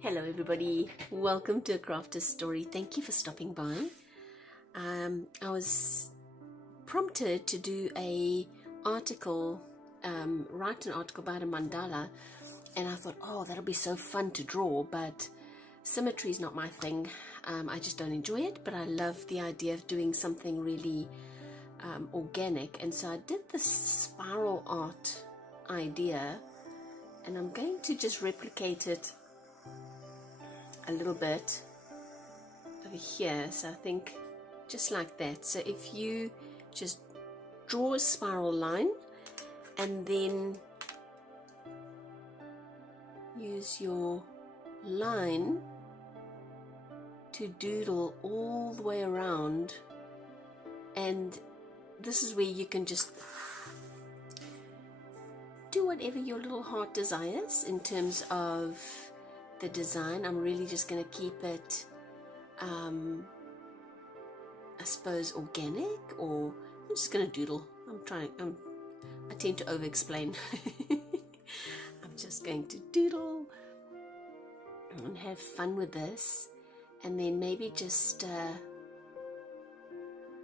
Hello everybody, welcome to A Crafter's Story. Thank you for stopping by. I was prompted to do a article, write an article about a mandala, and I thought, oh, that'll be so fun to draw, but symmetry is not my thing. I just don't enjoy it, but I love the idea of doing something really organic, and so I did this spiral art idea, and I'm going to just replicate it a little bit over here. So I think just like that. So if you just draw a spiral line and then use your line to doodle all the way around, and this is where you can just do whatever your little heart desires in terms of the design. I'm really just going to keep it I suppose organic, or I'm just going to doodle. I tend to over explain. I'm just going to doodle and have fun with this, and then maybe just I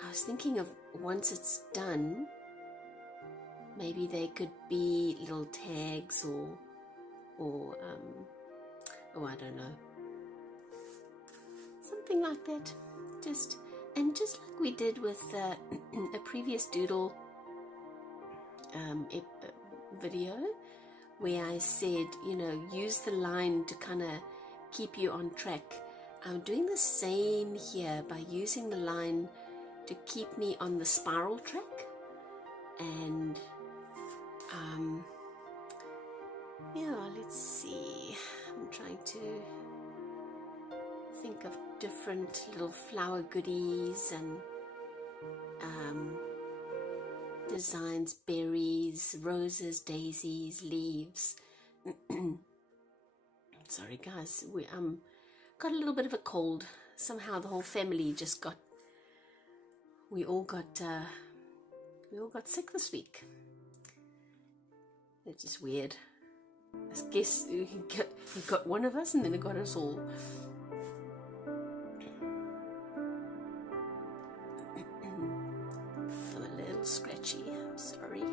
was thinking of, once it's done, maybe they could be little tags or oh, I don't know, something like that. Just like we did with a previous doodle video, where I said, you know, use the line to kind of keep you on track. I'm doing the same here by using the line to keep me on the spiral track, and yeah, let's see. I'm trying to think of different little flower goodies and designs, berries, roses, daisies, leaves. Sorry guys, we got a little bit of a cold. Somehow the whole family just got, we all got sick this week. It's just weird. I guess you got one of us and then it got us all. I'm a little scratchy, I'm sorry.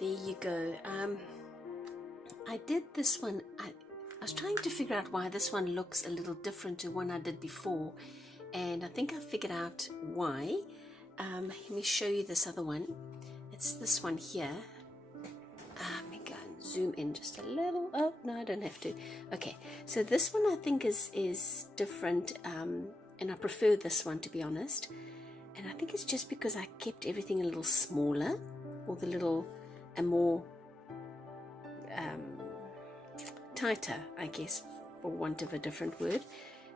There you go. I did this one. I was trying to figure out why this one looks a little different to one I did before, and I think I figured out why. Let me show you this other one. It's this one here. Let me go and zoom in just a little. Oh no, I don't have to. Okay, so this one I think is different, and I prefer this one, to be honest. And I think it's just because I kept everything a little smaller, or the little and more tighter, I guess, for want of a different word,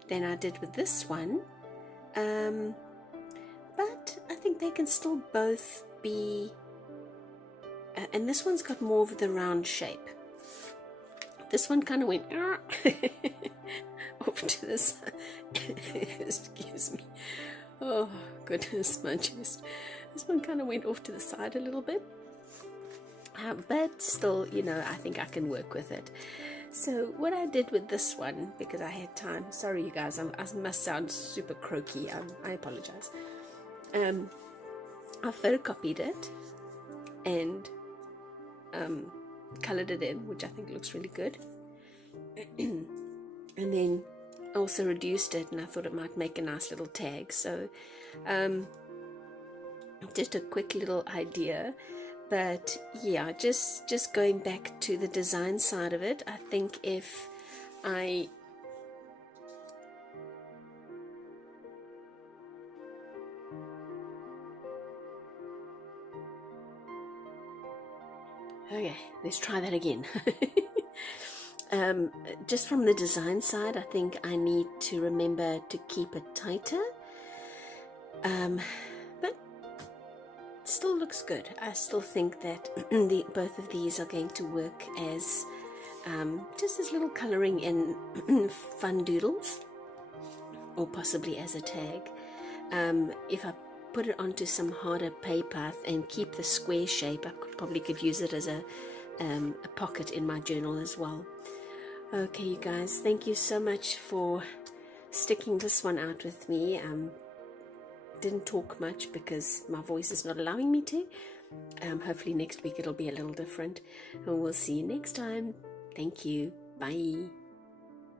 than I did with this one. But I think they can still both be, and this one's got more of the round shape. This one kind of went off to this. Excuse me. Oh goodness, my chest. This one kind of went off to the side a little bit. But still, you know, I think I can work with it. So what I did with this one, because I had time, sorry you guys, I must sound super croaky, I apologize. I photocopied it and colored it in, which I think looks really good. And then also reduced it, and I thought it might make a nice little tag. So just a quick little idea. But yeah, just going back to the design side of it, I think if I okay, let's try that again. Just from the design side, I think I need to remember to keep it tighter, but still looks good. I still think that both of these are going to work as just as little coloring in fun doodles, or possibly as a tag. If I put it onto some harder paper and keep the square shape, I probably could use it as a pocket in my journal as well. Okay, you guys, thank you so much for sticking this one out with me. Didn't talk much because my voice is not allowing me to. Hopefully next week it'll be a little different, and we'll see you next time. Thank you. Bye.